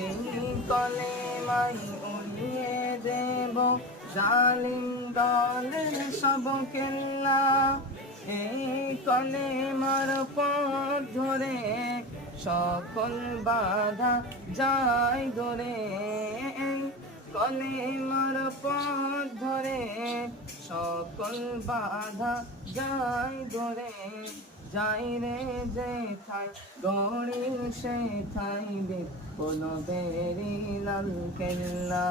এই কলেমাই উড়িয়ে দেব জালিম দলের সব কেল্লা। এই কলেমার পথ ধরে সকল বাধা যায় দূরে। কলেমার পথ ধরে সকল বাধা যায় দূরে। যাই রে যেথায় গড়ি সেথায় বিপ্লবেরই লাল কেল্লা।